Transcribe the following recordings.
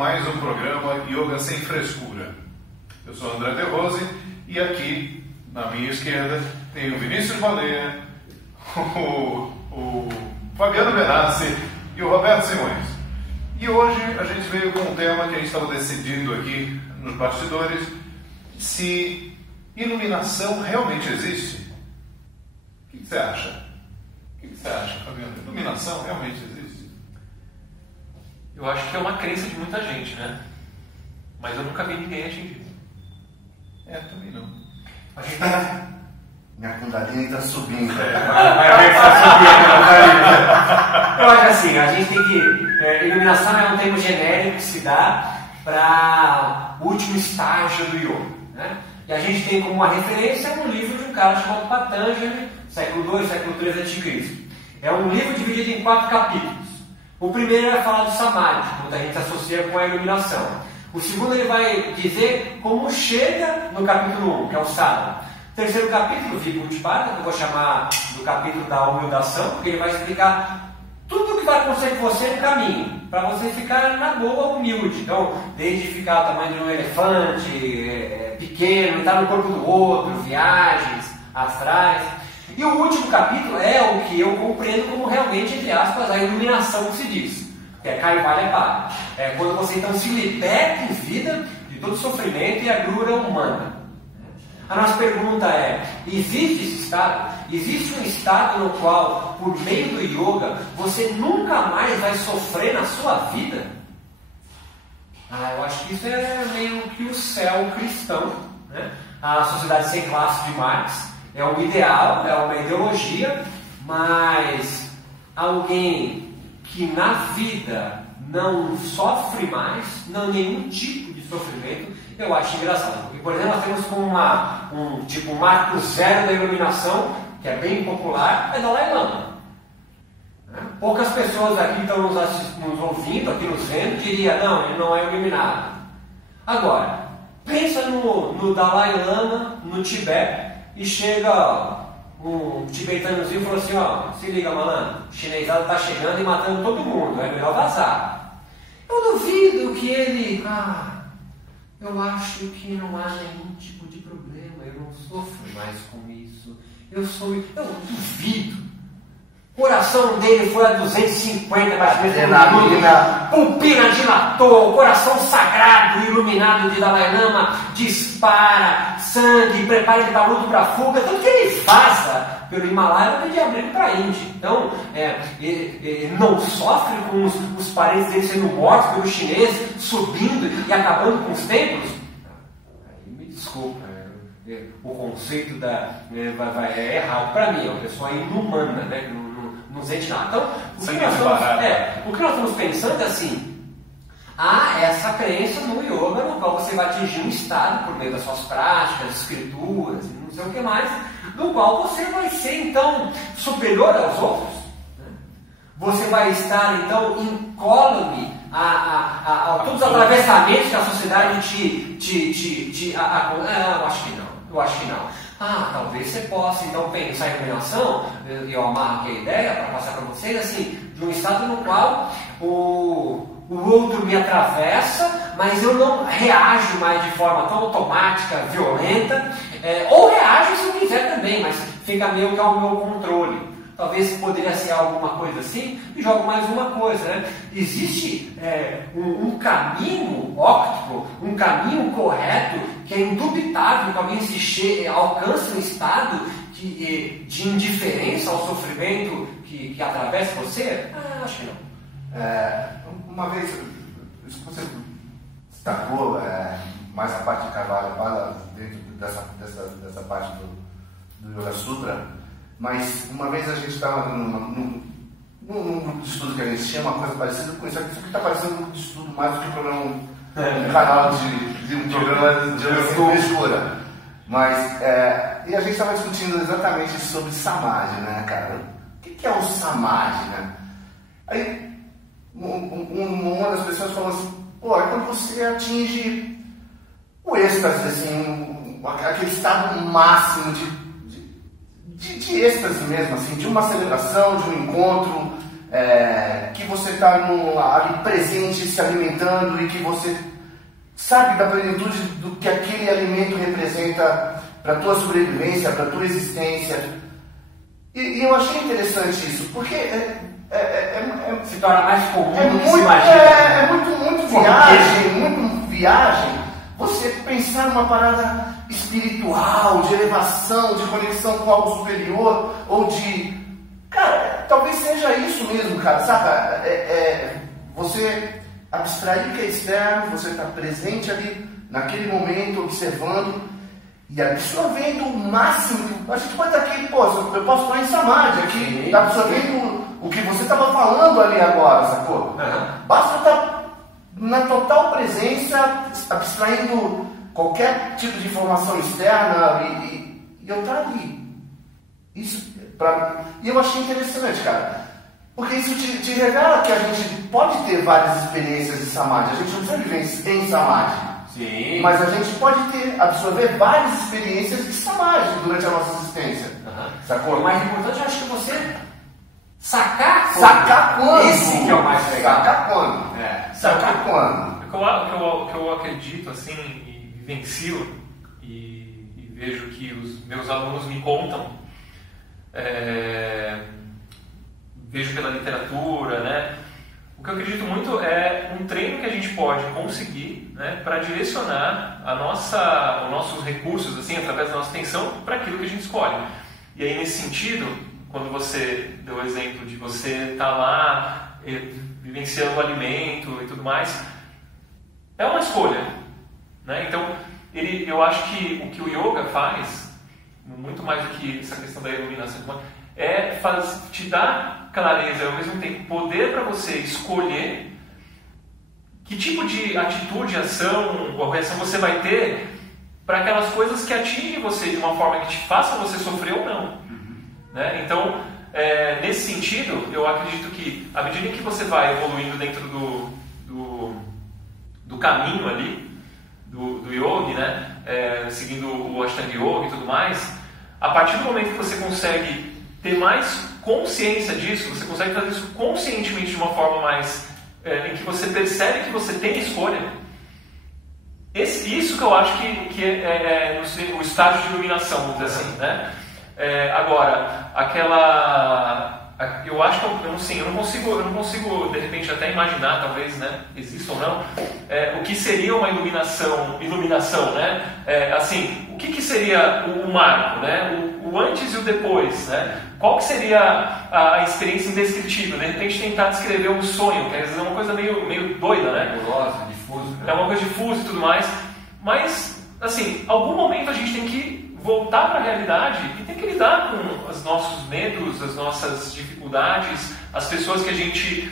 mais um programa Yoga Sem Frescura. Eu sou André De Rose e aqui, na minha esquerda, tem o Vinícius Baleia, o Fabiano Benassi e o Roberto Simões. E hoje a gente veio com um tema que a gente estava decidindo aqui nos bastidores, se iluminação realmente existe. O que você acha? O que você acha, Fabiano? Iluminação realmente existe? Eu acho que é uma crença de muita gente, né? Mas eu nunca vi ninguém atingir. Também não. A gente minha Kundalini está subindo. Eu acho assim, a gente tem que... iluminação é um termo genérico que se dá para o último estágio do yoga, né? E a gente tem como uma referência um livro de um cara chamado Patanjali, século II, século III a.C. É um livro dividido em 4 capítulos. O primeiro vai falar do Samadhi, quando a gente associa com a iluminação. O segundo ele vai dizer como chega no capítulo 1, que é o Sadhana. O terceiro capítulo, Vibhuti-pada, que eu vou chamar do capítulo da humildação, porque ele vai explicar tudo o que vai acontecer com você no caminho, para você ficar na boa humilde. Então, desde ficar o tamanho de um elefante, pequeno, estar no corpo do outro, viagens astrais. E o último capítulo é o que eu compreendo como realmente, entre aspas, a iluminação que se diz. Que é Kaivalya-pada. É quando você então se liberta em vida de todo sofrimento e agrura humana. A nossa pergunta é, existe esse estado? Existe um estado no qual, por meio do yoga, você nunca mais vai sofrer na sua vida? Eu acho que isso é meio que o céu cristão, né? A sociedade sem classe de Marx é um ideal, é uma ideologia, mas alguém que na vida não sofre mais, não nenhum tipo de sofrimento, eu acho engraçado. Porque, por exemplo, nós temos como um marco zero da iluminação, que é bem popular, é Dalai Lama. Poucas pessoas aqui estão nos ouvindo, aqui nos vendo, diriam, não, ele não é iluminado. Agora, pensa no Dalai Lama, no Tibete, e chega um tibetanozinho e falou assim, ó, se liga, malandro, o chinesado está chegando e matando todo mundo, é melhor vazar. Eu duvido que ele... eu acho que não há nenhum tipo de problema, eu não sofro mais com isso. Eu duvido. O coração dele foi a 250 batimentos, pupila dilatou, o coração sagrado, iluminado de Dalai Lama dispara sangue, prepara ele para luta, para fuga, tanto que ele vaza pelo Himalaia de abrigo para a Índia. Então, ele não sofre com os parentes dele sendo mortos pelos chineses, subindo e acabando com os templos. Aí me desculpa. O conceito é errado para mim, é uma pessoa inumana, né? Que não sente nada. Então, o que nós estamos pensando é assim: há essa crença no yoga no qual você vai atingir um estado por meio das suas práticas, escrituras, não sei o que mais, no qual você vai ser então superior aos outros. Né? Você vai estar então incólume a todos os atravessamentos que a sociedade eu acho que não. Eu acho que não. Talvez você possa então pensar em iluminação, eu amarro aqui a ideia para passar para vocês, assim, de um estado no qual o outro me atravessa, mas eu não reajo mais de forma tão automática, violenta, ou reajo se eu quiser também, mas fica meio que ao meu controle. Talvez poderia ser alguma coisa assim, e jogo mais uma coisa, né? Existe um caminho óptico, um caminho correto, que é indubitável que alguém alcance um estado de indiferença ao sofrimento que atravessa você? Acho que não. Uma vez, isso que você destacou, mais a parte de Kaivalya dentro dessa parte do Yoga Sutra, mas uma vez a gente estava num grupo de estudo que a gente tinha uma coisa parecida com isso. Isso aqui está parecendo um grupo de estudo mais do que um canal de um programa de frescura. Mas, e a gente estava discutindo exatamente sobre Samadhi, né, cara? O que é o Samadhi, né? Aí, uma das pessoas falou assim, é quando você atinge o êxtase, assim, aquele estado máximo de êxtase mesmo, assim, de uma celebração, de um encontro, que você está ali presente, se alimentando e que você sabe da plenitude do que aquele alimento representa para a tua sobrevivência, para a tua existência. E eu achei interessante isso, porque se torna mais comum do que muito, se imagina. muito viagem, você pensar numa parada espiritual, de elevação, de conexão com algo superior, ou de... Cara, talvez seja isso mesmo, cara, saca? Você abstrair o que é externo, você está presente ali, naquele momento, observando e absorvendo o máximo. A gente pode estar aqui, eu posso estar em Samadhi aqui, tá absorvendo o que você estava falando ali agora, sacou? Basta estar na total presença, abstraindo qualquer tipo de informação externa e eu estar ali. E eu achei interessante, cara, porque isso te revela que a gente pode ter várias experiências de Samadhi. A gente não precisa viver em Samadhi. Sim. Mas a gente pode absorver várias experiências de Samadhi durante a nossa existência. Sacou? O mais importante, eu acho que você sacar quando. Esse que é o mais legal. Sacar quando. Sacar quando. O que eu acredito, assim, e vivencio, e vejo que os meus alunos me contam, vejo pela literatura, né? O que eu acredito muito é um treino que a gente pode conseguir, né, para direcionar os nossos recursos, assim, através da nossa atenção, para aquilo que a gente escolhe. E aí, nesse sentido, quando você deu o exemplo de você estar lá vivenciando o alimento e tudo mais, é uma escolha, né? Então, eu acho que o que o yoga faz, muito mais do que essa questão da iluminação, te dar clareza e ao mesmo tempo poder para você escolher que tipo de atitude, ação ou reação você vai ter para aquelas coisas que atingem você de uma forma que te faça você sofrer ou não. Né? Então, nesse sentido, eu acredito que à medida que você vai evoluindo dentro do caminho ali, do yoga, né? Seguindo o Ashtanga Yoga e tudo mais, a partir do momento que você consegue ter mais consciência disso, você consegue fazer isso conscientemente de uma forma mais em que você percebe que você tem escolha. Isso que eu acho que é o estágio de iluminação, vamos dizer assim, né? Agora, eu acho que eu não consigo de repente até imaginar, talvez, né, exista ou não, o que seria uma iluminação, né? Assim, o que seria o marco, né? O antes e o depois, né? Qual que seria a experiência indescritível? De repente tentar descrever um sonho, que às vezes é uma coisa meio doida, né? Difuso. É uma coisa difusa e tudo mais. Mas, assim, algum momento a gente tem que voltar para a realidade e tem que lidar com os nossos medos, as nossas dificuldades, as pessoas que a gente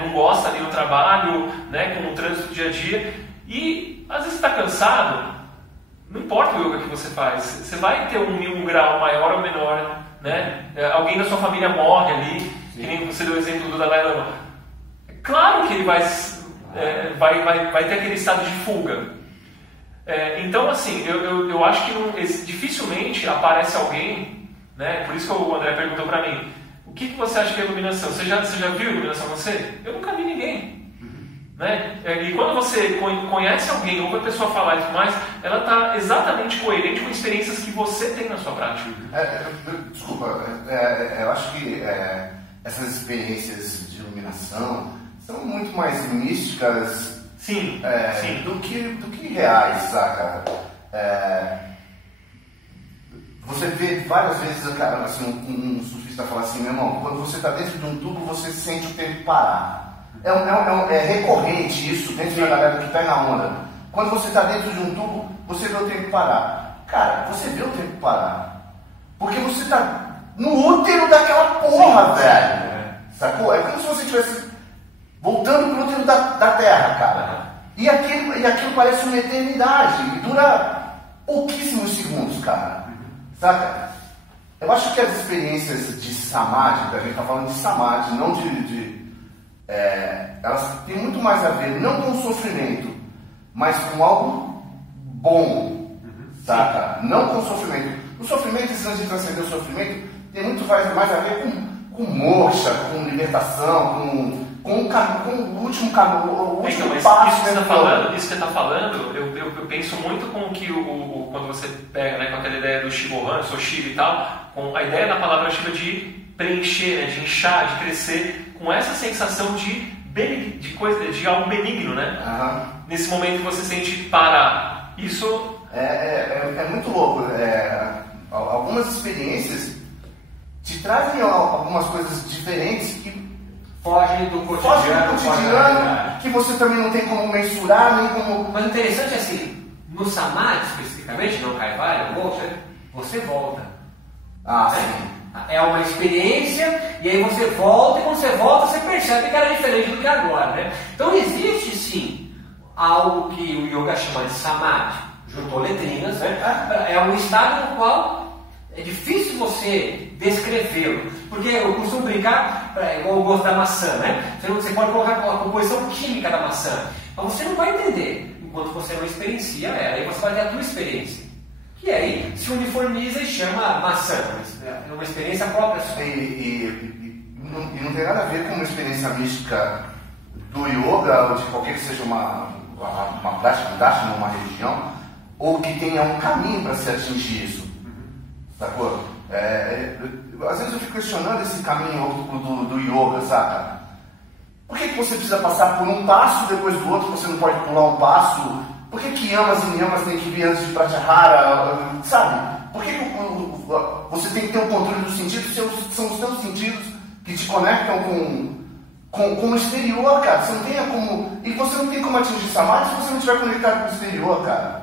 não gosta ali no trabalho, né, com o trânsito do dia a dia. E às vezes você está cansado, não importa o yoga que você faz, você vai ter um grau maior ou menor, né? Alguém da sua família morre ali, que nem você deu o exemplo do Dalai Lama. Claro que ele vai ter aquele estado de fuga. Então, assim, eu acho que dificilmente aparece alguém, né? Por isso que o André perguntou para mim, o que você acha que é iluminação? Você já viu iluminação você? Eu nunca vi ninguém. Né? E quando você conhece alguém, ou quando a pessoa falar e tudo mais, ela está exatamente coerente com experiências que você tem na sua prática. Desculpa, eu acho que essas experiências de iluminação são muito mais místicas, sim. Do que reais, saca? Você vê várias vezes assim, um surfista falar assim, meu irmão, quando você está dentro de um tubo, você sente o tempo parar. É recorrente isso dentro da galera que está na onda. Quando você está dentro de um tubo, você vê o tempo parar. Cara, você vê o tempo parar. Porque você está no útero daquela porra, velho. Sacou? É como se você estivesse voltando pro útero da Terra, cara. E aquilo parece uma eternidade. E dura pouquíssimos segundos, cara. Saca? Eu acho que as experiências de Samadhi, a gente está falando de Samadhi, não elas têm muito mais a ver, não com sofrimento, mas com algo bom, saca? Não com sofrimento. O sofrimento, se a gente transcender o sofrimento, tem muito mais a ver com moksha, com libertação, com o último caminho, o último mas passo. Isso que você está falando, eu penso muito com o que quando você pega, né, com aquela ideia do Shivohan, sou Shiva e tal, com a ideia da palavra Shiva de preencher, né, de inchar, de crescer, com essa sensação de algo benigno, né? Nesse momento que você sente parar. Isso é muito louco. Algumas experiências te trazem algumas coisas diferentes que fogem do cotidiano, que você também não tem como mensurar, nem como... Mas o interessante é assim, no Samadhi especificamente, não Kaivalya, você volta. Sim. É uma experiência, e aí você volta, e quando você volta, você percebe que era diferente do que agora, né? Então existe sim algo que o yoga chama de Samadhi, juntou letrinhas, né? É um estado no qual é difícil você descrevê-lo, porque eu costumo brincar, igual eu gosto da maçã, né? Você pode colocar a composição química da maçã, mas você não vai entender enquanto você não experiencia ela, aí você vai ter a tua experiência. E aí se uniformiza e chama maçã, é uma experiência própria sua. E não tem nada a ver com uma experiência mística do yoga, ou de qualquer que seja uma prática, uma religião, ou que tenha um caminho para se atingir isso. Sacou? Às vezes eu fico questionando esse caminho do yoga, saca? Por que você precisa passar por um passo depois do outro, você não pode pular um passo? Por que yamas e niyamas tem que vir antes de pratyahara, sabe? Por que você tem que ter o controle dos sentidos? São os teus sentidos que te conectam com o exterior, cara. Você não tem como... E você não tem como atingir Samadhi se você não estiver conectado com o exterior, cara.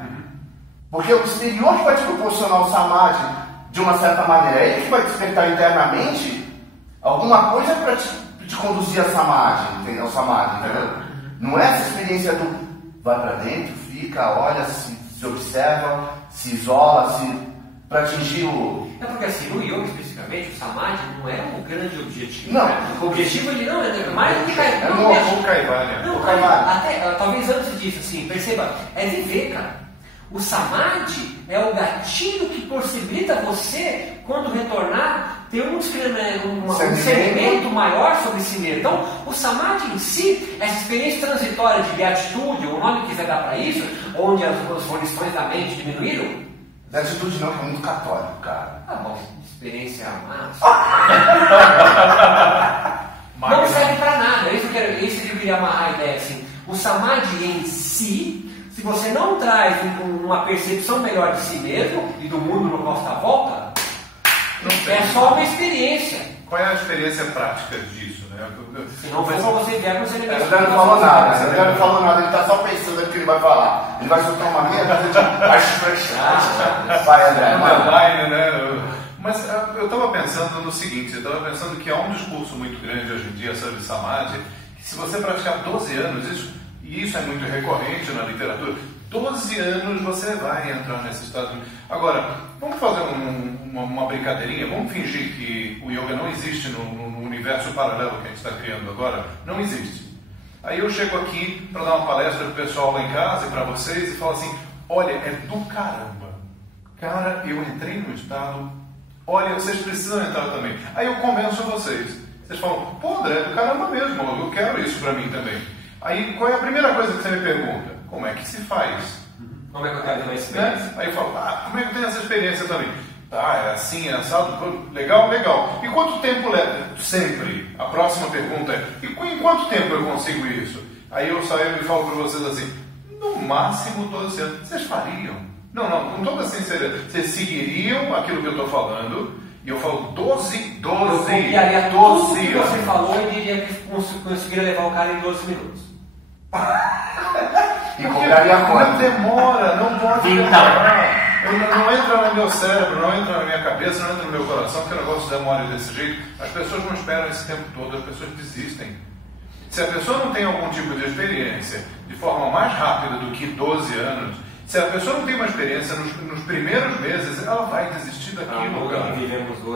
Porque é o exterior que vai te proporcionar o Samadhi de uma certa maneira. É ele que vai despertar internamente alguma coisa para te conduzir a Samadhi, entendeu? Ao Samadhi, entendeu? Não é essa experiência do vai para dentro, fica, olha, se observa, se isola, para atingir o... É porque assim, no yoga especificamente, o Samadhi não é um grande objetivo. Não. Né? O objetivo ele não é mais do que Kaivalya. Não, até, talvez antes disso, assim, perceba, é viver, cara. O Samadhi é o gatilho que possibilita você, quando retornar, ter um discernimento maior sobre si mesmo. Então, o Samadhi em si, essa experiência transitória de beatitude, ou o nome que quiser dar para isso, onde as volições da mente diminuíram. Beatitude não, que é muito católico, cara. Ah, bom, experiência massa. Não serve para nada. Isso que eu queria amarrar a ideia. Assim. O Samadhi em si, se você não traz uma percepção melhor de si mesmo e do mundo no qual está à volta, é só uma experiência. Qual é a experiência prática disso, né? Se não for para você ver, você ele não falou nada, ele não falou nada, ele está só pensando no que ele vai falar. Ele vai soltar uma meia dúzia de... Vai, André, vai, né? Mas eu estava pensando no seguinte, eu estava pensando que há um discurso muito grande hoje em dia sobre Samadhi, que se você praticar 12 anos, e isso é muito recorrente na literatura, 12 anos você vai entrar nesse estado. Agora, vamos fazer uma brincadeirinha, vamos fingir que o yoga não existe no universo paralelo que a gente está criando agora, não existe. Aí eu chego aqui para dar uma palestra para o pessoal lá em casa e para vocês e falo assim, olha, é do caramba. Cara, eu entrei no estado, olha, vocês precisam entrar também. Aí eu convenço vocês. Vocês falam, pô, André, é do caramba mesmo, eu quero isso para mim também. Aí, qual é a primeira coisa que você me pergunta? Como é que se faz? Como é que eu quero ter uma experiência? Aí eu falo, como é que eu tenho essa experiência também? É assim, é assado, legal. E quanto tempo leva? Sempre. A próxima pergunta é, e em quanto tempo eu consigo isso? Aí eu saio e falo para vocês assim, no máximo 12 anos. Vocês fariam? Não, com toda sinceridade. Vocês seguiriam aquilo que eu estou falando? E eu falo 12 eu copiaria tudo que você anos. falou e diria que conseguiria levar o cara em 12 minutos. E cobraria quanto? Não demora, não pode Então. demorar. Não entra no meu cérebro, não entra na minha cabeça, não entra no meu coração, que o negócio demora desse jeito. As pessoas não esperam esse tempo todo, as pessoas desistem. Se a pessoa não tem algum tipo de experiência de forma mais rápida do que 12 anos, se a pessoa não tem uma experiência nos primeiros meses, ela vai desistir daquilo, cara.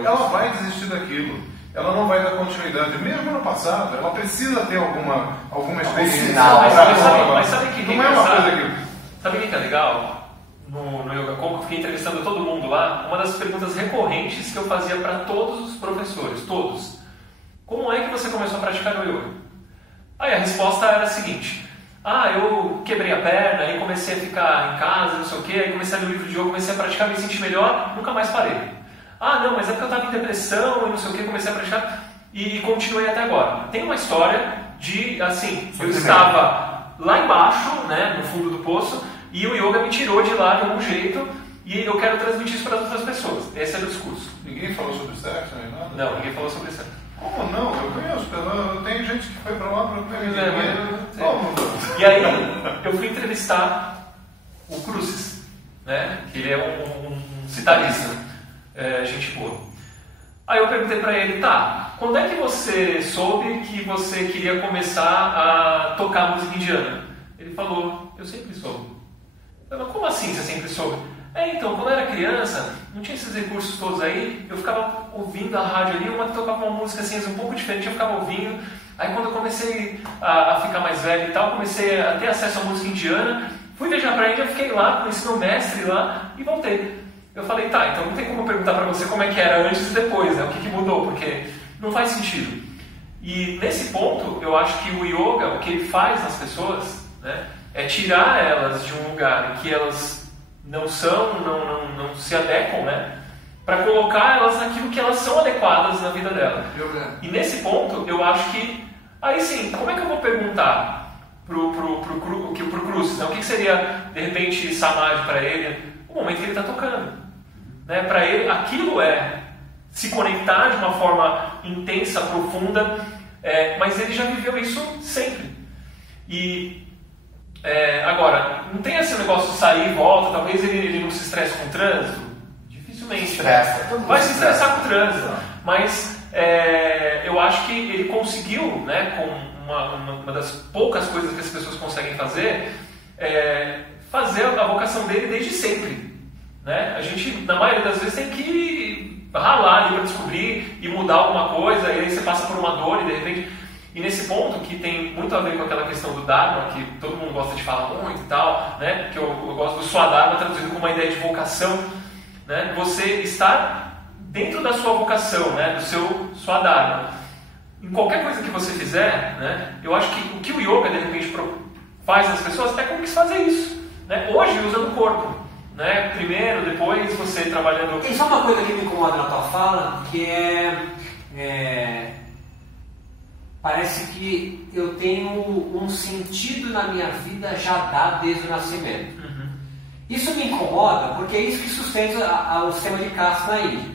Ela vai desistir daquilo. Ela não vai dar continuidade. Mesmo no passado, ela precisa ter alguma experiência. Mas sabe o que não é uma coisa que... Sabe o que é legal? No Yoga Conco, eu fiquei entrevistando todo mundo lá. Uma das perguntas recorrentes que eu fazia para todos os professores, todos. como é que você começou a praticar o yoga? Aí a resposta era a seguinte: eu quebrei a perna, aí comecei a ficar em casa, não sei o que, aí comecei a ler o livro de yoga, comecei a praticar, me senti melhor, nunca mais parei. Não, mas é porque eu estava em depressão e não sei o que, comecei a praticar e continuei até agora. Tem uma história de, assim, eu estava lá embaixo, né, no fundo do poço, e o yoga me tirou de lá de algum jeito, e eu quero transmitir isso para as outras pessoas. Esse era o discurso. Ninguém falou sobre sexo nem nada? Não, ninguém falou sobre sexo. Como não? Eu conheço, eu tenho gente que foi para lá para o E aí eu fui entrevistar o Cruzes, né, que ele é um citarista, gente boa. Aí eu perguntei para ele, quando é que você soube que você queria começar a tocar música indiana? Ele falou, eu sempre soube. Eu falei, como assim você sempre soube? Então, quando eu era criança, não tinha esses recursos todos aí, eu ficava ouvindo a rádio ali, uma que tocava uma música assim, um pouco diferente, eu ficava ouvindo. Aí quando eu comecei a ficar mais velho e tal, comecei a ter acesso à música indiana, fui viajar para a Índia, fiquei lá, conheci meu mestre lá e voltei. Eu falei, então não tem como eu perguntar para você como é que era antes e depois, né? O que mudou, porque não faz sentido. E nesse ponto, eu acho que o yoga, o que ele faz nas pessoas, né, é tirar elas de um lugar em que elas não se adequam, né, para colocar elas naquilo que elas são adequadas na vida dela. E nesse ponto, eu acho que, aí sim, como é que eu vou perguntar pro Cruz, né, o que seria, de repente, Samadhi para ele, o momento que ele está tocando? Né, para ele, aquilo é se conectar de uma forma intensa, profunda, mas ele já viveu isso sempre. E agora, não tem esse negócio de sair e volta, talvez ele não se estresse com o trânsito? Dificilmente. Vai se estressar com o trânsito. Mas eu acho que ele conseguiu, né, com uma das poucas coisas que as pessoas conseguem fazer, fazer a vocação dele desde sempre. Né? A gente, na maioria das vezes, tem que ralar ali para descobrir e mudar alguma coisa, e aí você passa por uma dor e de repente... E nesse ponto, que tem muito a ver com aquela questão do Dharma, que todo mundo gosta de falar muito e tal, né? Que eu gosto do Swadharma traduzido como uma ideia de vocação, né? Você estar dentro da sua vocação, né? Do seu Swadharma. Em qualquer coisa que você fizer, né? Eu acho que o que o yoga, de repente, faz nas pessoas é como que fazer isso. Né? Hoje, usando o corpo. Né? Primeiro, depois, você trabalhando... Tem só uma coisa que me incomoda na tua fala, que parece que eu tenho um sentido na minha vida já dado desde o nascimento. Uhum. Isso me incomoda porque é isso que sustenta o sistema de caste na Índia.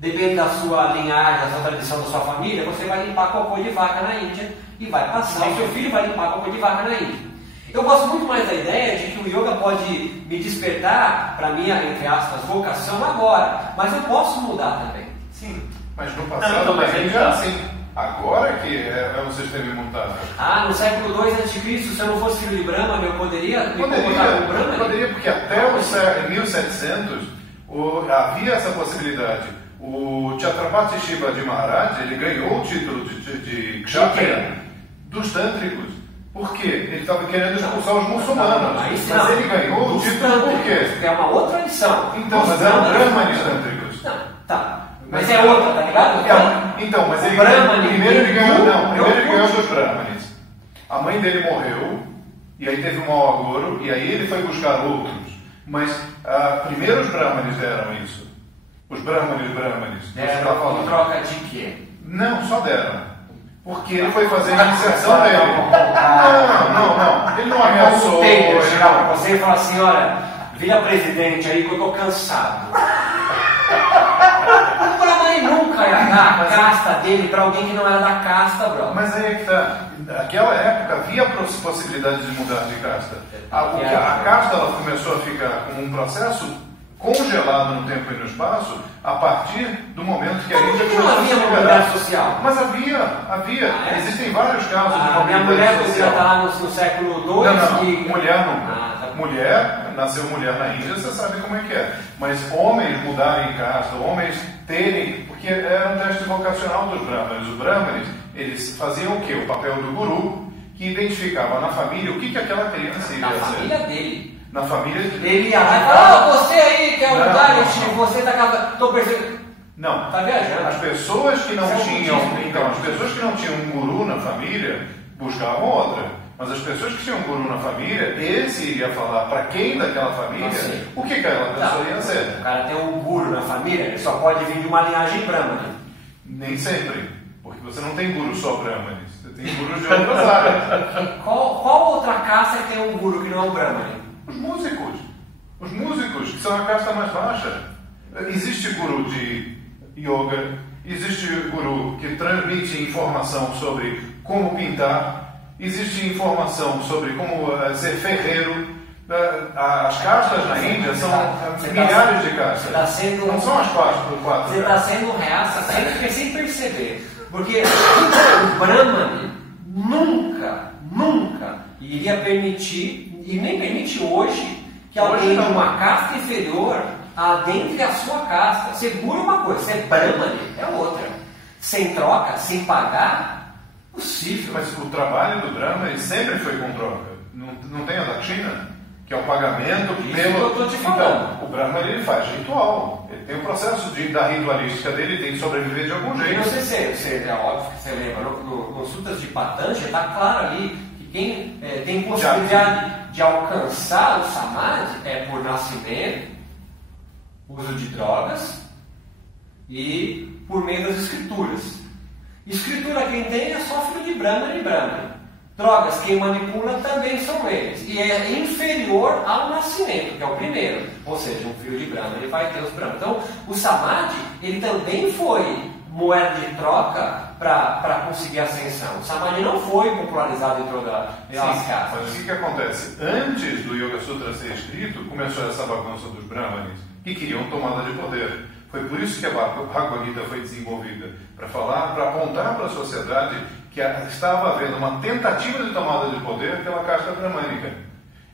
Depende da sua linhagem, da sua tradição, da sua família, você vai limpar cocô de vaca na Índia e vai passar. O seu filho vai limpar cocô de vaca na Índia. Eu gosto muito mais da ideia de que o yoga pode me despertar para a minha, entre aspas, vocação agora. Mas eu posso mudar também. Sim. Mas no passado também já assim. Agora que é um sistema imutável. No século II a.C., se eu não fosse filho de Brahma, eu poderia me comportar como Brahma? Poderia, porque até o 1700 havia essa possibilidade. O Chhatrapati Shivaji Maharaj, ele ganhou o título de Kshatriya dos tântricos. Por quê? Ele estava querendo expulsar os muçulmanos. Mas ele ganhou o título por quê? É uma outra lição. Então, mas eram brahmanes tântricos. Não, tá. Mas é outra, tá ligado? Então, mas primeiro ele ganhou dos brahmanes. A mãe dele morreu, e aí teve um mau agouro, e aí ele foi buscar outros. Mas primeiro os brahmanes deram isso. Os brahmanes. Deram em troca de quê? Não, só deram. Porque ele foi fazer a iniciação dele. Não. Ele não ameaçou. Eu chegar para você e falar assim, olha, vira presidente aí que eu tô cansado. O Brahma nunca ia dar a casta dele para alguém que não era da casta, bro. Mas aí é que tá. Naquela época havia a possibilidade de mudar de casta. A casta ela começou a ficar com um processo congelado no tempo e no espaço a partir do momento que a Índia começou a se liberar social. Mas havia. Existem vários casos de mobilidade social. Minha mulher podia estar no século II. Mulher nunca. Nasceu mulher na Índia, você sabe como é que é. Mas homens mudarem em casta, homens terem... Porque era um teste vocacional dos brahmanes. Os brahmanes, eles faziam o quê? O papel do guru, que identificava na família o que aquela criança ia ser. Na família dele. Na família dele. Ele ia lá e falava, você aí que é o lugar, você tá casado. Tô percebendo. Não. Tá viajando. As pessoas que não Isso é tinham, budismo, então, as pessoas que não tinham um guru na família buscavam outra. Mas as pessoas que tinham um guru na família, esse iria falar para quem daquela família o que aquela pessoa ia ser. O cara tem um guru na família, ele só pode vir de uma linhagem brahmana. Nem sempre. Porque você não tem guru só brahmanes. Você tem gurus de outras áreas. Qual outra casta que tem um guru que não é um brahmane? Os músicos. Os músicos, que são a casta mais baixa. Existe guru de yoga, existe guru que transmite informação sobre como pintar, existe informação sobre como ser ferreiro. As castas na Índia são milhares de castas. Não são as quatro. Você está sendo reaça sem perceber. Porque o Brahman nunca iria permitir, e nem permite hoje, que alguém de uma casta inferior adentre a sua casta. Segura uma coisa, ser Brahman é outra. Sem troca, sem pagar, possível. Mas o trabalho do Brahman sempre foi com troca. Não tem a Dakshina, que é o pagamento Isso pelo. que eu estou te falando. Então, o Brahman ele faz ritual. Ele tem o processo da ritualística dele, tem que sobreviver de algum E jeito. não sei se é óbvio que você lembra, nos Sutras de Patanjali está claro ali que quem tem possibilidade de alcançar o Samadhi é por nascimento, uso de drogas e por meio das escrituras. Escritura quem tem é só filho de Brahman e Brahman. Drogas quem manipula também são eles. E é inferior ao nascimento, que é o primeiro. Ou seja, um filho de Brahman ele vai ter os Brahman. Então, o Samadhi ele também foi moeda de troca para conseguir ascensão. O Samadhi não foi popularizado em todas as casas. Mas o que acontece? Antes do Yoga Sutra ser escrito, começou essa bagunça dos Brahmanes que queriam tomada de poder. Foi por isso que a Bhagavad Gita foi desenvolvida, para apontar para a sociedade que estava havendo uma tentativa de tomada de poder pela casta brahmânica.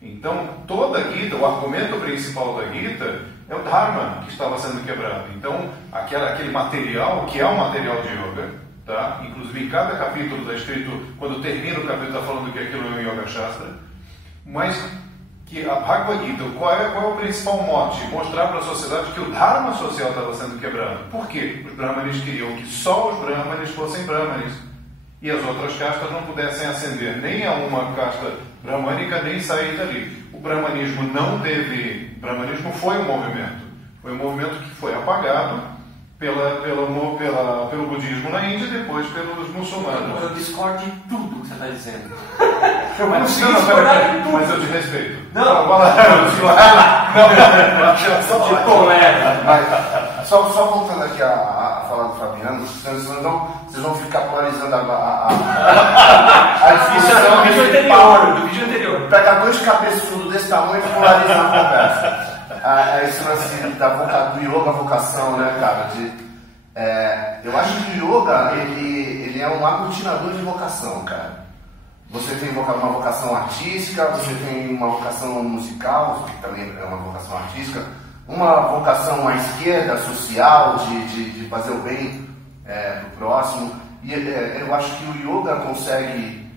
Então, toda a Gita, o argumento principal da Gita é o Dharma que estava sendo quebrado. Então, aquele material, que é um material de yoga, tá? Inclusive em cada capítulo está escrito, quando termina o capítulo está falando que aquilo é um Yoga Shastra, mas que a Bhagavad Gita, qual é o principal mote? Mostrar para a sociedade que o Dharma social estava sendo quebrado. Por quê? Os Brahmanes queriam que só os Brahmanes fossem Brahmanes e as outras castas não pudessem ascender nem a uma casta brahmânica, nem sair dali. O brahmanismo não teve... O brahmanismo foi um movimento. Foi um movimento que foi apagado pelo budismo na Índia e depois pelos muçulmanos. Eu discordo de tudo que você está dizendo. Mas eu te respeito. Não. Só voltando aqui a falar do Fabiano, vocês vão ficar polarizando a discussão. Do vídeo anterior. Pega dois cabeçudos desse tamanho e polariza a conversa. Esse lance do yoga, vocação, né, cara? Eu acho que o yoga ele é um aglutinador de vocação, cara. Você tem uma vocação artística, você tem uma vocação musical, que também é uma vocação artística, uma vocação à esquerda, social, de fazer o bem pro próximo. E eu acho que o yoga consegue,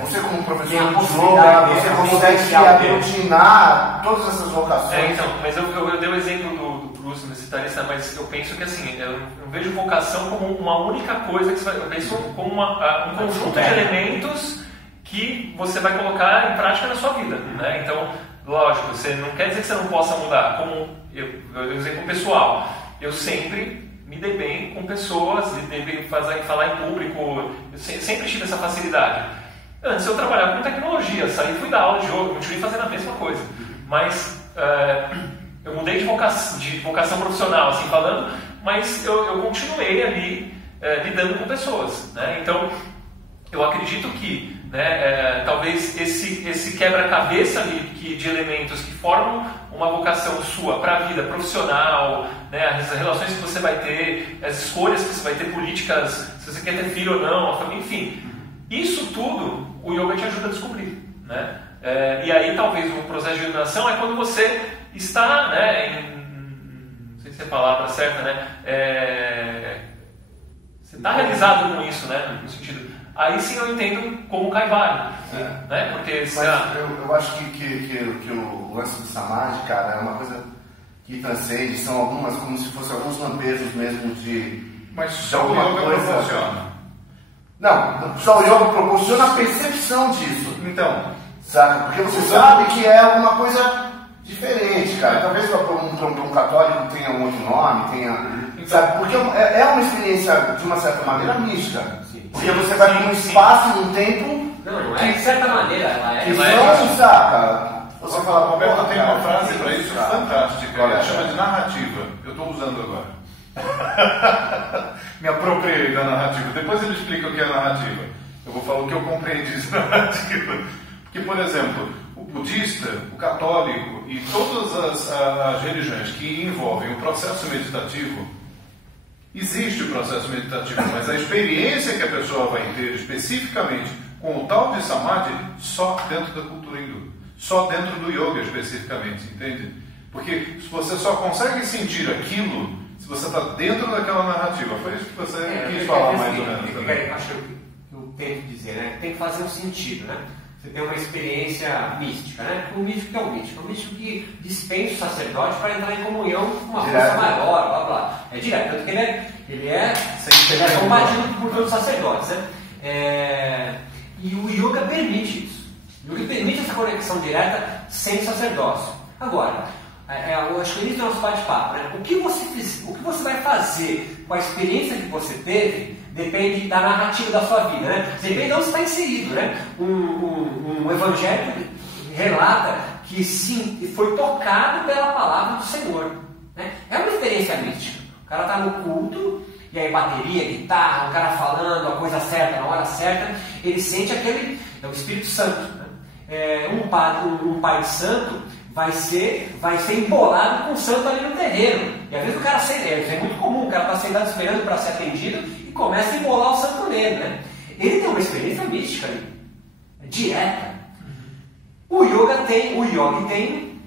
você como professor de yoga, você consegue aglutinar todas essas vocações. Então, mas eu dei o exemplo do Proust nesse citarista, mas eu penso que assim, eu não vejo vocação como uma única coisa, eu penso como um conjunto de elementos que você vai colocar em prática na sua vida, né? Então, lógico, você não quer dizer que você não possa mudar, como eu dei um exemplo pessoal, eu sempre me dei bem com pessoas, me dei bem falar em público, eu sempre tive essa facilidade. Antes eu trabalhava com tecnologia, saí e fui dar aula de yoga, continuei fazendo a mesma coisa, mas eu mudei de vocação profissional, assim falando, mas eu continuei ali lidando com pessoas, né? Então, eu acredito que, né, talvez esse quebra-cabeça ali de elementos que formam uma vocação sua para a vida profissional, né, as relações que você vai ter, as escolhas que você vai ter políticas, se você quer ter filho ou não, a família, enfim, isso tudo o yoga te ajuda a descobrir, né? E aí talvez o processo de iluminação é quando você está, né, não sei se é a palavra certa, né, você está realizado com isso, né, no sentido. Aí sim eu entendo como Kaivalya, né? Porque mas eu acho que o lance do Samadhi, cara, é uma coisa que transcende, são algumas, como se fossem alguns lampejos mesmo Mas só o yoga proporciona. Não, só o yoga proporciona a percepção disso. Então, sabe? Porque você sabe que é alguma coisa diferente, cara. Talvez para um católico tenha um outro nome, sabe? Porque é uma experiência, de uma certa maneira, mística. Porque você vai para um espaço, num tempo... Não é de certa maneira, ela é... Que não, saca? Você fala, Roberto, tem uma frase para isso fantástica, ela chama de narrativa. Eu estou usando agora. Me apropriei da narrativa. Depois ele explica o que é narrativa. Eu vou falar o que eu compreendi de narrativa. Porque, por exemplo, o budista, o católico e todas as religiões que envolvem o processo meditativo, existe o processo meditativo, mas a experiência que a pessoa vai ter especificamente com o tal de samadhi só dentro da cultura hindu, só dentro do yoga especificamente, entende? Porque você só consegue sentir aquilo se você está dentro daquela narrativa. Foi isso que você quis falar mais ou menos também. Acho que eu tento dizer, né? Tem que fazer um sentido, né? Você tem uma experiência mística, né? O místico que é o místico? O místico que dispensa o sacerdote para entrar em comunhão com uma força maior, blá blá. É direto, tanto que ele é combatido por todos os sacerdotes, né? E o yoga permite isso. O yoga permite essa conexão direta sem sacerdócio. Agora, eu acho que é isso do nosso bate-papo, né? O que você vai fazer com a experiência que você teve depende da narrativa da sua vida, né? Depende de onde você está inserido, né? Um evangelho relata que sim, foi tocado pela palavra do Senhor, né? É uma experiência mística. O cara está no culto, e aí bateria, guitarra, o cara falando a coisa certa, na hora certa, ele sente aquele... É o Espírito Santo, né? Um pai de santo vai ser embolado com o santo ali no terreiro. E às vezes o cara é muito comum, o cara está sentado esperando para ser atendido e começa a embolar o santo nele, né? Ele tem uma experiência mística ali, direta. O yogi tem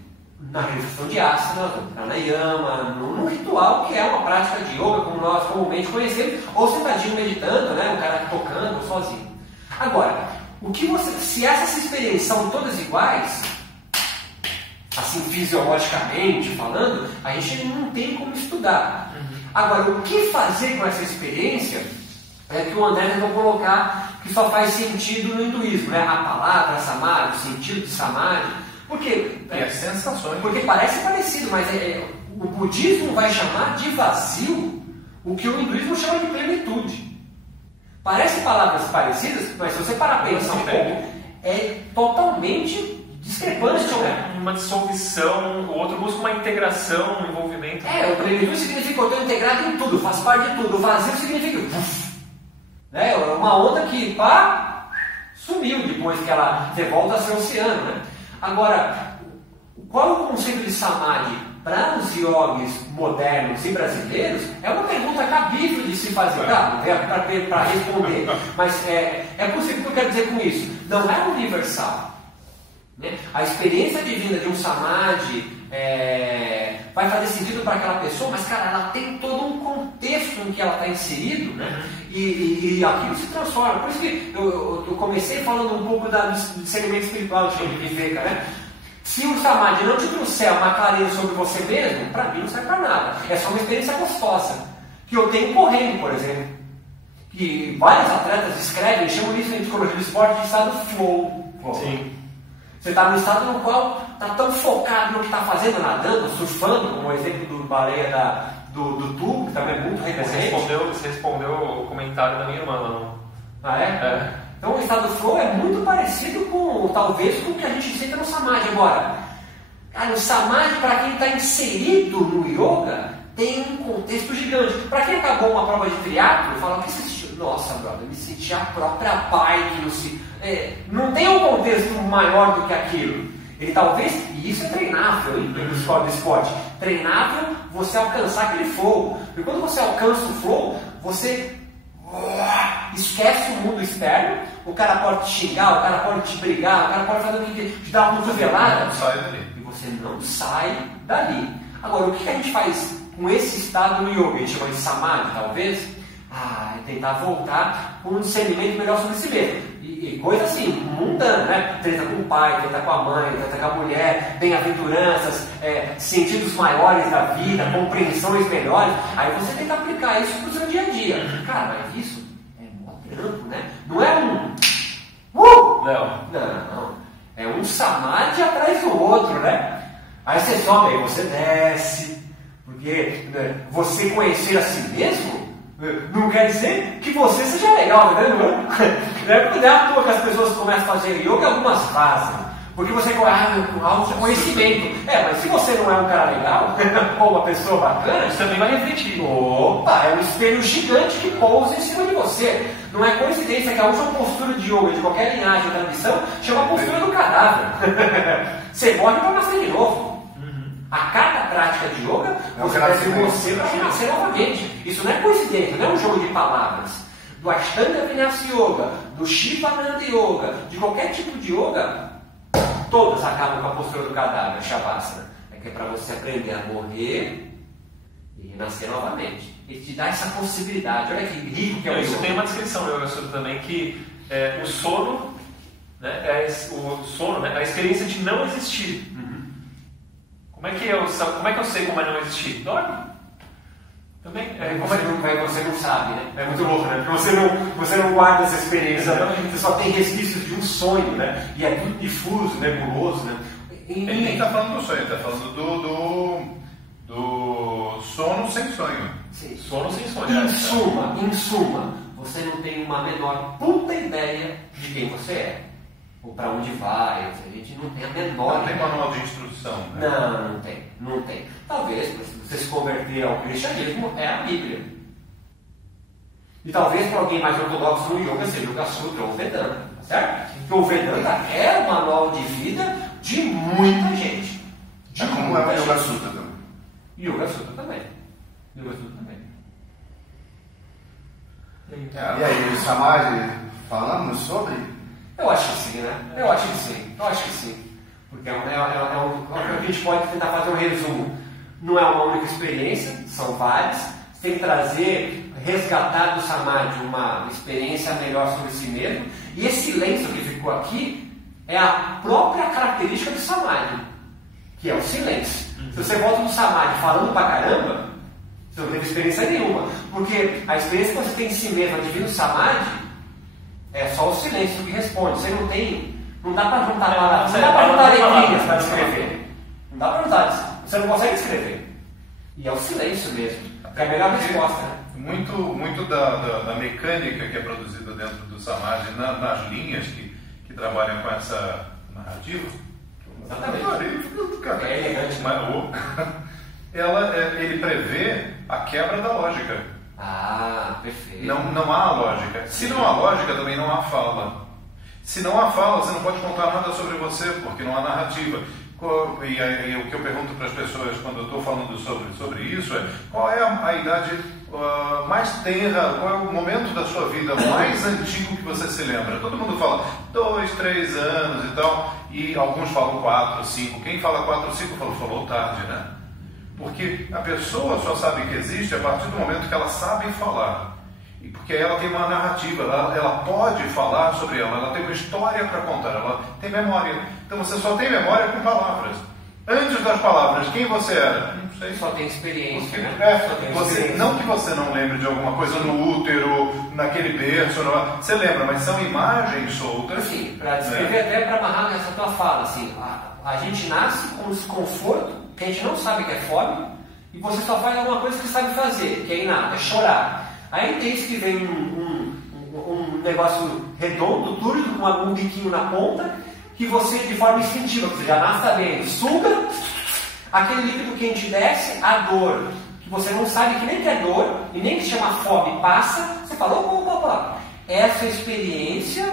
na realização de asana, no pranayama, num ritual que é uma prática de yoga, como nós comumente conhecemos, ou sentadinho meditando, né? O cara tocando sozinho. Agora, se essas experiências são todas iguais, assim, fisiologicamente falando, a gente não tem como estudar. Agora, o que fazer com essa experiência é que o André tentou colocar que só faz sentido no hinduísmo, né? A palavra samadhi, o sentido de samadhi, porque as sensações. Porque parece parecido, mas o budismo vai chamar de vazio o que o hinduísmo chama de plenitude. Parecem palavras parecidas, mas se você parar para pensar um pouco, é totalmente discrepante, né? Uma dissolução, o outro busca uma integração, um envolvimento. O plenitude significa que eu estou integrado em tudo, faço parte de tudo. O vazio significa né? Uma onda que sumiu depois que você volta a ser oceano, né? Agora, qual é o conceito de samadhi para os yogis modernos e brasileiros? É uma pergunta cabível de se fazer, para responder. Mas é possível que eu quero dizer com isso. Não é universal. Né? A experiência divina de um samadhi vai fazer sentido para aquela pessoa, mas, cara, ela tem todo um contexto em que ela está inserido, né? E aquilo se transforma. Por isso que eu comecei falando um pouco do discernimento espiritual de Viveka, né? Se o samadhi não te trouxer uma clareza sobre você mesmo, para mim não serve para nada. É só uma experiência gostosa. Que eu tenho correndo, por exemplo. Que vários atletas escrevem, chamam isso em psicologia do esporte de estado flow. Sim. Você está no estado no qual está tão focado no que está fazendo, nadando, surfando, como o exemplo do baleia do tubo, que também é muito recorrente. Você respondeu o comentário da minha irmã, não? Ah, é? Então o estado flow é muito parecido talvez com o que a gente sente no samadhi. Agora, cara, o samadhi, para quem está inserido no yoga, tem um contexto gigante. Para quem acabou uma prova de triatlo, fala, o que você sentiu? Nossa, brother, eu me senti a própria bike, não tem um contexto maior do que aquilo. Ele talvez, e isso é treinável pelo escola do esporte, treinável você alcançar aquele flow. E quando você alcança o flow, você esquece o mundo externo. O cara pode te xingar, o cara pode te brigar, o cara pode fazer o que te dar uma cotovelada, e você não sai dali. Agora, o que a gente faz com esse estado no yoga? A gente chama de samadhi, talvez. É tentar voltar com um discernimento melhor sobre si mesmo. E coisa assim, mundana, né? Treta com o pai, treta com a mãe, treta com a mulher, bem-aventuranças, sentidos maiores da vida, compreensões melhores. Aí você tenta aplicar isso pro seu dia a dia. Cara, mas isso é mó trampo, né? Não é um... Não. É um samadhi atrás do outro, né? Aí você sobe, aí você desce. Porque você conhecer a si mesmo não quer dizer que você seja legal, né? Não é porque à toa que as pessoas começam a fazer yoga, algumas fazem. Porque você com autoconhecimento. Mas se você não é um cara legal, ou uma pessoa bacana, isso também vai refletir. Opa, é um espelho gigante que pousa em cima de você. Não é coincidência que a última postura de yoga de qualquer linhagem ou tradição chama postura do cadáver. Você morre para nascer de novo. A cada prática de yoga, você vai ser você para renascer novamente. Isso não é coincidência, não é um jogo de palavras. Do Ashtanga Vinyasa Yoga, do Shivananda Yoga, de qualquer tipo de yoga, todas acabam com a postura do cadáver, Shavasana. É que é para você aprender a morrer e renascer novamente. Ele te dá essa possibilidade. Olha que rico que é o yoga. Isso tem uma descrição no Yoga Sutra também, que o sono, né, a experiência de não existir. Como é que eu sei como é não existir? Dorme. Também. Você não sabe, né? É muito louco, né? Porque você não guarda essa experiência. Você só tem resquícios de um sonho, né? E é tudo difuso, nebuloso, né? Ele nem está falando do sonho, ele está falando do sono sem sonho. Sim. Sono sem sonho. Em suma, você não tem uma menor puta ideia de quem você é. Ou para onde vai, a gente não tem a menor. Não tem manual de instrução, né? Não tem. Talvez, se você se converter ao cristianismo, é a Bíblia. E talvez para alguém mais ortodoxo no yoga seja o Yoga Sutra ou o Vedanta, certo? Porque o Vedanta é o manual de vida de muita gente. Como é o Yoga Sutra também. Yoga Sutra também. E aí, o Samadhi, falamos sobre? Eu acho que sim, né? Eu acho que sim. Porque a gente pode tentar fazer um resumo. Não é uma única experiência, são várias. Você tem que trazer, resgatar do Samadhi uma experiência melhor sobre si mesmo. E esse silêncio que ficou aqui é a própria característica do Samadhi, que é o silêncio. Se você volta no Samadhi falando pra caramba, você não teve experiência nenhuma. Porque a experiência que você tem em si mesmo, adivina o Samadhi, é só o silêncio que responde. Você não tem. Não dá para juntar palavras. Não dá para juntar letrinhas para descrever. Não dá para juntar isso. Você não consegue escrever. E é o silêncio mesmo. Que é a melhor resposta. Né? Muito da mecânica que é produzida dentro do Samadhi, nas linhas que trabalham com essa narrativa. Exatamente. É elegante. Ele prevê a quebra da lógica. Perfeito. Não há lógica. Se não há lógica, também não há fala. Se não há fala, você não pode contar nada sobre você, porque não há narrativa. E o que eu pergunto para as pessoas quando eu estou falando sobre isso é: qual é a idade mais tenra, qual é o momento da sua vida mais antigo que você se lembra? Todo mundo fala 2, 3 anos e tal, e alguns falam 4, 5. Quem fala 4, 5 falou tarde, né? Porque a pessoa só sabe que existe a partir do momento que ela sabe falar. E porque ela tem uma narrativa, ela pode falar sobre ela tem uma história para contar, ela tem memória. Então você só tem memória com palavras. Antes das palavras, quem você era? Não sei. Só tem experiência. Não que você não lembre de alguma coisa no útero, naquele berço, você lembra, mas são imagens soltas. Sim, para descrever até para amarrar nessa tua fala, assim, a gente nasce com desconforto, que a gente não sabe que é fome, e você só faz alguma coisa que sabe fazer, que é inato, é chorar. Aí tem que vem um negócio redondo, túrgido, com um biquinho na ponta, que você, de forma instintiva, você já nasce sabendo, suga, aquele líquido quente desce, a dor, que você não sabe que nem que é dor, e nem que se chama fome, passa, você fala, opa, essa experiência,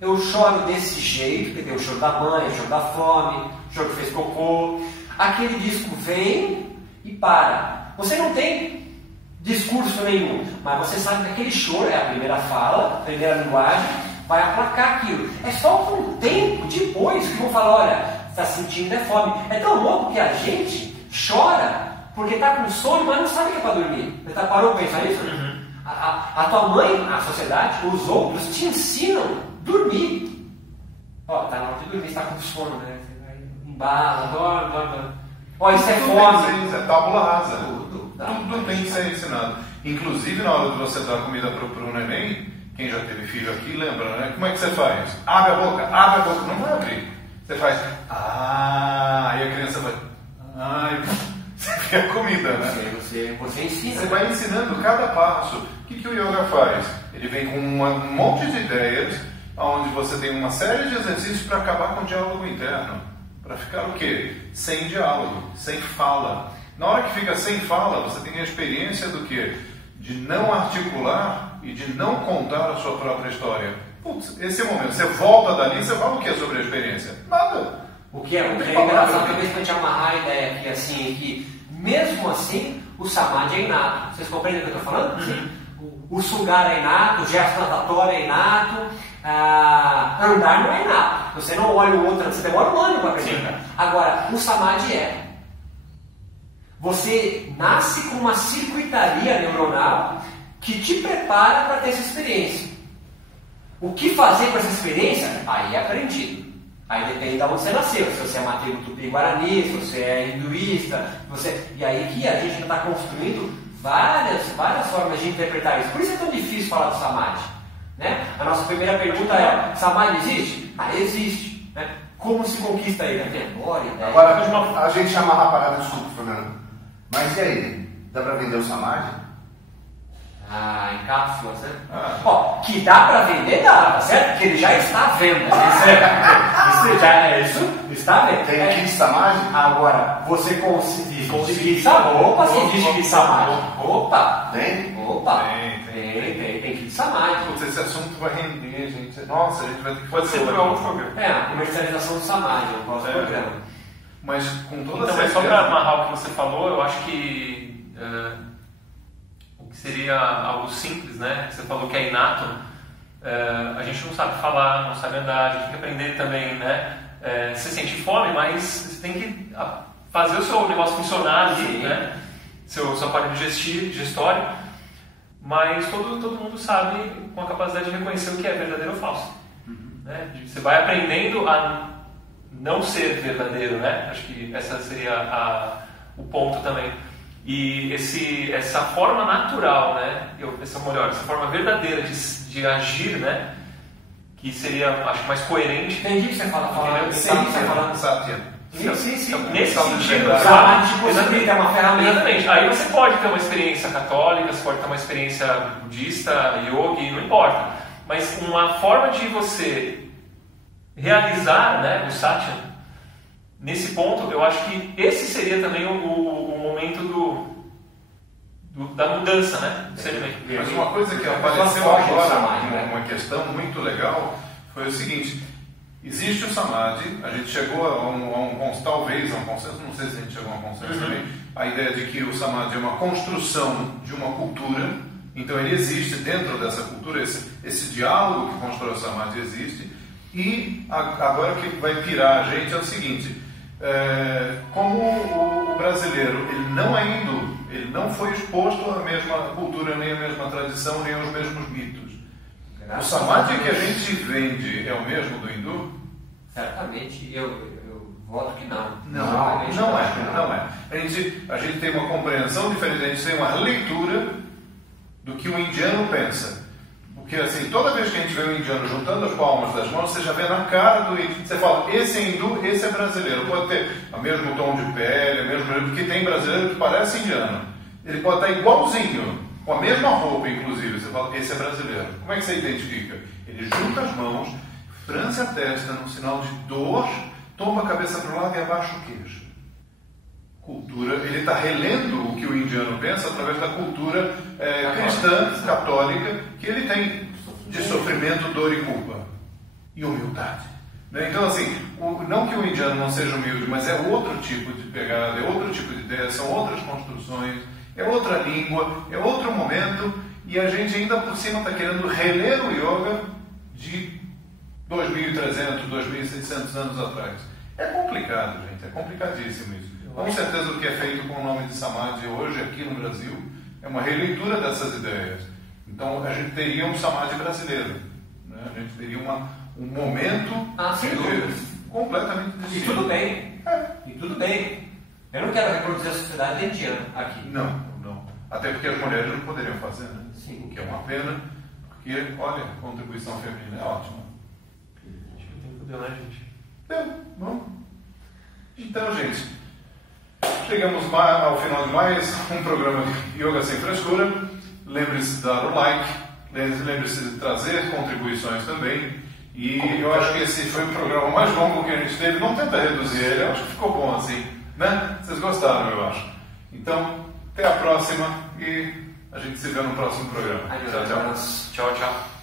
eu choro desse jeito, porque tem o choro da mãe, o choro da fome, o choro que fez cocô, aquele disco vem e para. Você não tem discurso nenhum, mas você sabe que aquele choro é a primeira fala, a primeira linguagem, vai aplacar aquilo. É só com um tempo depois que vão falar, olha, está sentindo fome. É tão louco que a gente chora porque está com sono, mas não sabe que é para dormir. Você parou para pensar nisso? A tua mãe, a sociedade, os outros te ensinam dormir. Ó, tá na hora de dormir, você tá com sono, né? Você vai embala, dorme. Ó, isso é fome. Isso é tábula rasa. Tudo tem que ser ensinado. Inclusive, na hora de você dar comida pro neném, quem já teve filho aqui lembra, né? Como é que você faz? Abre a boca. Não vai abrir. Você faz, aí a criança vai, você vê a comida, né? Você ensina. Você vai ensinando cada passo. O que o yoga faz? Ele vem com um monte de ideias, onde você tem uma série de exercícios para acabar com o diálogo interno. Para ficar o quê? Sem diálogo, sem fala. Na hora que fica sem fala, você tem a experiência do quê? De não articular e de não contar a sua própria história. Putz, esse momento, você volta dali, você fala o que sobre a experiência? Nada. O que é engraçado também para a gente amarrar a ideia aqui, assim, que mesmo assim, o samadhi é inato. Vocês compreendem o que eu estou falando? Sim. O sugar é inato, o gesto natatório é inato, andar não é inato. Você não olha o outro, você demora um ano para aprender. Agora, o samadhi é. Você nasce com uma circuitaria neuronal que te prepara para ter essa experiência. O que fazer com essa experiência? Aí é aprendido. Aí depende de onde você nasceu. Se você é uma tribo tupi-guarani, se você é hinduísta, e aí que a gente está construindo várias formas de interpretar isso. Por isso é tão difícil falar do samadhi. Né? A nossa primeira pergunta é: samadhi existe? Existe. Né? Como se conquista ele? A memória? Agora, a gente amarra a parada, desculpa, Fernando. Mas e aí? Dá para vender o samadhi? Em cápsulas, né? Ó, que dá para vender, dá, tá certo? Porque ele já está à venda. Isso está à venda. Tem kit samadhi? Agora, você conseguir samadhi. Opa, você diz que samadhi. Opa! Tem? Opa! Tem kit samadhi. Putz, esse assunto vai render, gente. Nossa, a gente vai ter que Pode ser para outro programa. A comercialização do samadhi, no próximo programa. Mas com toda então, certeza... só para amarrar o que você falou, eu acho que o que seria algo simples, né? Você falou que é inato, a gente não sabe falar, não sabe andar, a gente tem que aprender também, né? Você sente fome, mas você tem que fazer o seu negócio funcionar ali, né? Seu aparelho digestório, mas todo mundo sabe com a capacidade de reconhecer o que é verdadeiro ou falso. Né? Você vai aprendendo a não ser verdadeiro, né? Acho que essa seria o ponto também. E essa forma natural, né? Essa forma verdadeira de agir, né? Que seria, acho, mais coerente. Entendi o que você fala. Satya. Sim. Nesse sentido, exatamente, é uma ferramenta. Exatamente. Aí você pode ter uma experiência católica, você pode ter uma experiência budista, yogi, não importa. Mas uma forma de você realizar, né, o Satya, nesse ponto, eu acho que esse seria também o momento da mudança, né? Mas uma coisa que apareceu agora, uma questão muito legal, foi o seguinte: existe o Samadhi, a gente chegou talvez a um consenso, não sei se a gente chegou a um consenso também, a ideia de que o Samadhi é uma construção de uma cultura, então ele existe dentro dessa cultura, esse diálogo que constrói o Samadhi existe. E agora o que vai pirar a gente é o seguinte: como o brasileiro ele não é hindu, ele não foi exposto à mesma cultura, nem à mesma tradição, nem aos mesmos mitos. O Samadhi que a gente vende é o mesmo do hindu? Certamente, eu voto que não. Não é. A gente tem uma compreensão diferente, a gente tem uma leitura do que o indiano pensa. Porque assim, toda vez que a gente vê o indiano juntando as palmas das mãos, você já vê na cara do indiano, você fala, esse é hindu, esse é brasileiro. Pode ter o mesmo tom de pele, porque tem brasileiro que parece indiano. Ele pode estar igualzinho, com a mesma roupa, inclusive. Você fala, esse é brasileiro. Como é que você identifica? Ele junta as mãos, franze a testa num sinal de dor, tomba a cabeça para o lado e abaixa o queixo. Cultura, ele está relendo o que o indiano pensa através da cultura cristã, católica, que ele tem de sofrimento, dor e culpa. E humildade. Né? Então, assim, não que o indiano não seja humilde, mas é outro tipo de pegada, é outro tipo de ideia, são outras construções, é outra língua, é outro momento, e a gente ainda por cima está querendo reler o yoga de 2.300, 2.600 anos atrás. É complicado, gente, é complicadíssimo isso. Com certeza o que é feito com o nome de Samadhi hoje aqui no Brasil é uma releitura dessas ideias. Então a gente teria um Samadhi brasileiro, né? Né? A gente teria um momento sem dúvidas. completamente E distinto. tudo bem. E tudo bem. Eu não quero reproduzir a sociedade indiana aqui. Não. Até porque as mulheres não poderiam fazer, né? Sim. O que é uma pena, porque, olha, a contribuição feminina é ótima. Acho que tem que poder, né, gente? Bom. Então, gente, chegamos ao final de mais um programa de Yoga Sem Frescura. Lembre-se de dar o like, lembre-se de trazer contribuições também. E eu acho que esse foi o programa mais longo que a gente teve. Não tenta reduzir ele, eu acho que ficou bom assim, né? Vocês gostaram, eu acho. Então, até a próxima e a gente se vê no próximo programa. Tchau, tchau.